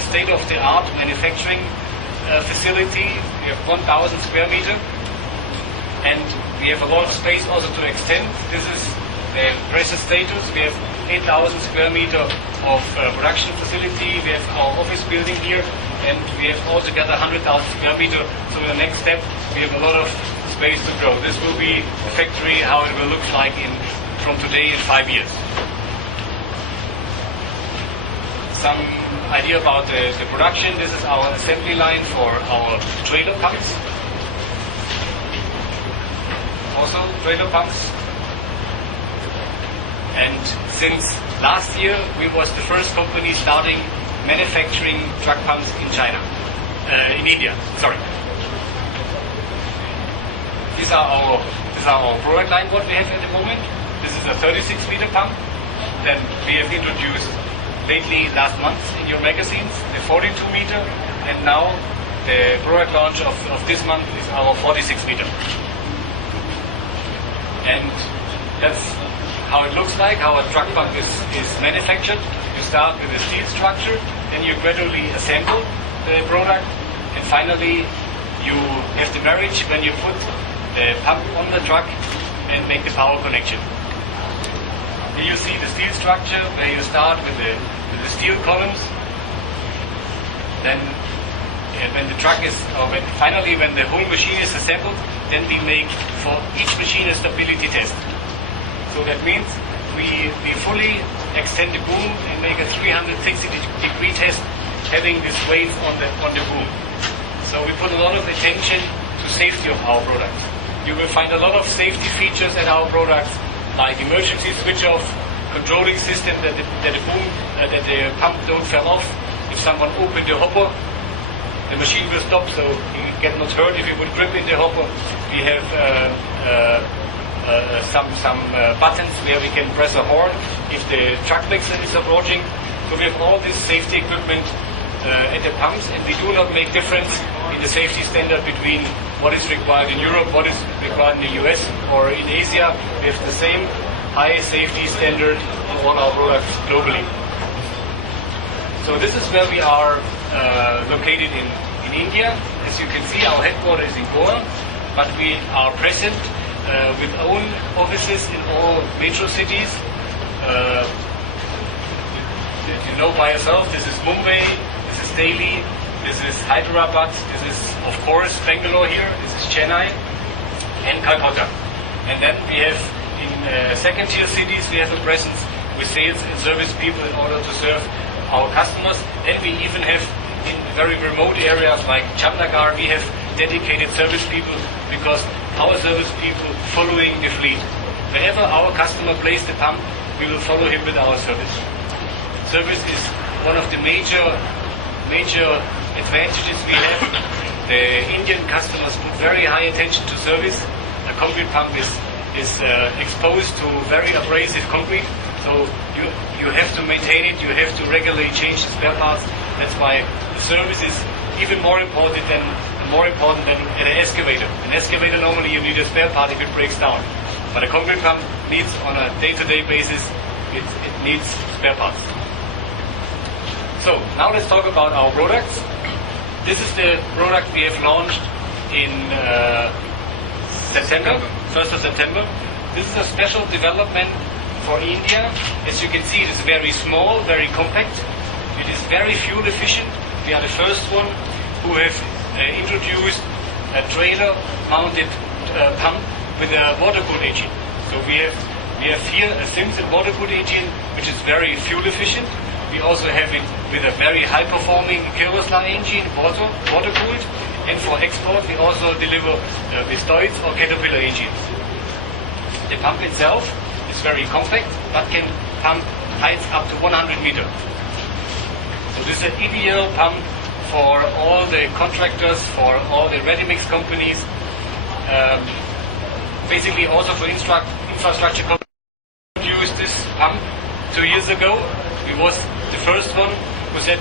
state-of-the-art manufacturing facility. We have 1,000 square meter, and we have a lot of space also to extend. This is the present status. We have 8,000 square meter of production facility. We have our office building here, and we have altogether 100,000 square meter. So in the next step, we have a lot of space to grow. This will be the factory, how it will look like from today in 5 years. Some idea about the production. This is our assembly line for our trailer pumps. Also trailer pumps. And since last year, we was the first company starting manufacturing truck pumps in China, in India. Sorry. These are our product line. What we have at the moment. This is a 36-meter pump. Then we have introduced lately last month in your magazines the 42-meter, and now the product launch of this month is our 46-meter. And that's how it looks like, how a truck pump is manufactured. You start with a steel structure, then you gradually assemble the product, and finally you have the marriage when you put the pump on the truck and make the power connection. Here you see the steel structure where you start with the steel columns. Then when the truck is, finally when the whole machine is assembled, then we make for each machine a stability test. So that means we fully extend the boom and make a 360-degree test, having these weights on the boom. So we put a lot of attention to safety of our products. You will find a lot of safety features in our products, like emergency switch off, controlling system that the pump don't fall off. If someone opened the hopper, the machine will stop, so you get not hurt if you would grip in the hopper. We have some buttons where we can press a horn if the truck mixer is approaching. So we have all this safety equipment at the pumps, and we do not make difference in the safety standard between what is required in Europe, what is required in the US or in Asia. We have the same high safety standard on all our products globally. So this is where we are located in India. As you can see, our headquarters is in Goa, but we are present with own offices in all metro cities. You know by yourself, this is Mumbai, this is Delhi, this is Hyderabad, this is of course Bangalore here, this is Chennai and Calcutta. And then we have in second-tier cities, we have a presence with sales and service people in order to serve our customers. Then we even have in very remote areas like Jamnagar, we have dedicated service people because our service people following the fleet. Whenever our customer places the pump, we will follow him with our service. Service is one of the major advantages we have. The Indian customers put very high attention to service. A concrete pump is exposed to very abrasive concrete, so you have to maintain it, you have to regularly change the spare parts. That's why the service is even more important than an excavator. An excavator, normally you need a spare part if it breaks down, but a concrete pump needs, on a day-to-day basis, it needs spare parts. So now let's talk about our products. This is the product we have launched in September, 1st of September. This is a special development for India. As you can see, it is very small, very compact. It is very fuel efficient. We are the first one who have introduced a trailer-mounted pump with a water-cooled engine. So we have here a Simpson water-cooled engine, which is very fuel efficient. We also have it with a very high-performing Kirloslav engine, water-cooled. And for export, we also deliver with Deutz or Caterpillar engines. The pump itself is very compact, but can pump heights up to 100 meters. So this is an ideal pump for all the contractors, for all the ready-mix companies, basically also for infrastructure companies. We used this pump 2 years ago. We was the first one who said,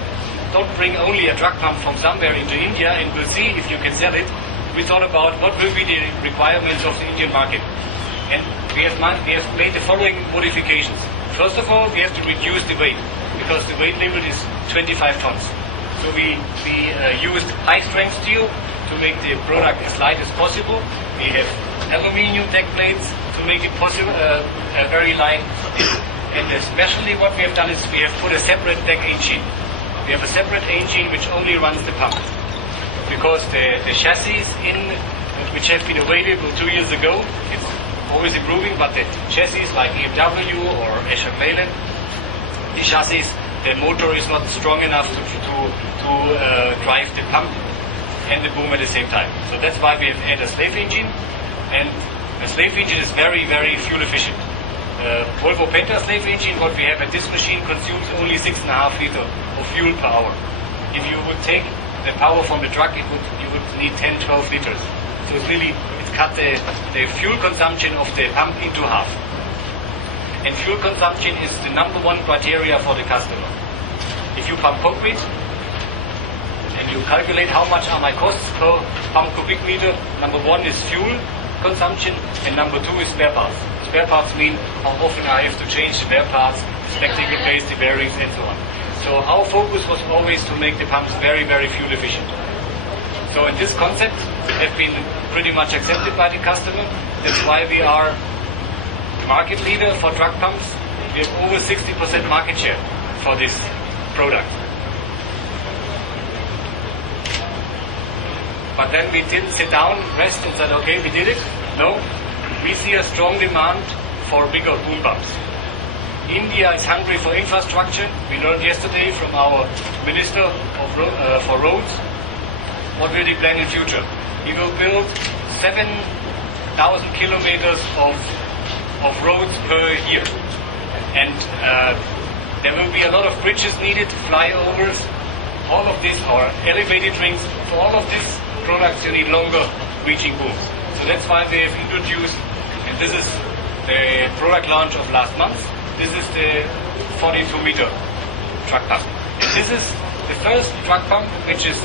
don't bring only a truck pump from somewhere into India and we'll see if you can sell it. We thought about what will be the requirements of the Indian market. And we have made the following modifications. First of all, we have to reduce the weight because the weight limit is 25 tons. So we used high strength steel to make the product as light as possible. We have aluminium deck plates to make it possible very light. And especially what we have done is we have put a separate deck engine. We have a separate engine which only runs the pump. Because the chassis which have been available 2 years ago, it's always improving, but the chassis like EMW or Escher Leyland, the chassis, the motor is not strong enough to drive the pump and the boom at the same time. So that's why we have added a slave engine, and a slave engine is very, very fuel efficient. Volvo Penta slave engine, what we have at this machine, consumes only 6.5 liters of fuel per hour. If you would take the power from the truck, you would need 10-12 liters. So it's cut the fuel consumption of the pump into half. And fuel consumption is the number one criteria for the customer. If you pump concrete and you calculate how much are my costs per pump cubic meter, number one is fuel consumption, and number two is spare parts. Spare parts mean how often I have to change spare parts, inspect, replace the bearings, and so on. So our focus was always to make the pumps very, very fuel efficient. So in this concept have been pretty much accepted by the customer. That's why we are market leader for truck pumps. We have over 60% market share for this product. But then we didn't sit down, rest, and said, okay, we did it. No, we see a strong demand for bigger boom pumps. India is hungry for infrastructure. We learned yesterday from our Minister for Roads what will they plan in future. He will build 7,000 kilometers of roads per year. And there will be a lot of bridges needed, flyovers, all of this, or elevated rings. For all of these products you need longer reaching booms. So that's why we have introduced, and this is the product launch of last month, this is the 42-meter truck pump. And this is the first truck pump which is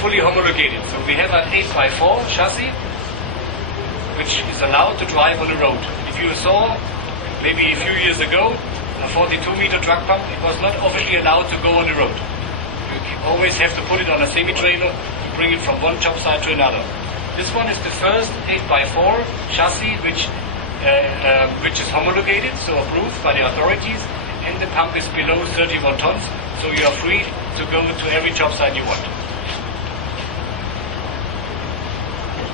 fully homologated. So we have an 8x4 chassis which is allowed to drive on the road. If you saw maybe a few years ago a 42-meter truck pump, it was not officially allowed to go on the road. You always have to put it on a semi-trailer to bring it from one job site to another. This one is the first 8x4 chassis which is homologated, so approved by the authorities, and the pump is below 31 tons, so you are free to go to every job site you want.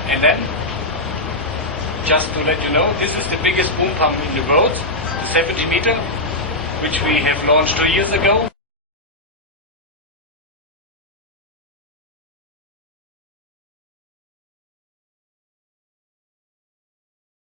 And then, just to let you know, this is the biggest boom pump in the world, the 70 meter, which we have launched 2 years ago.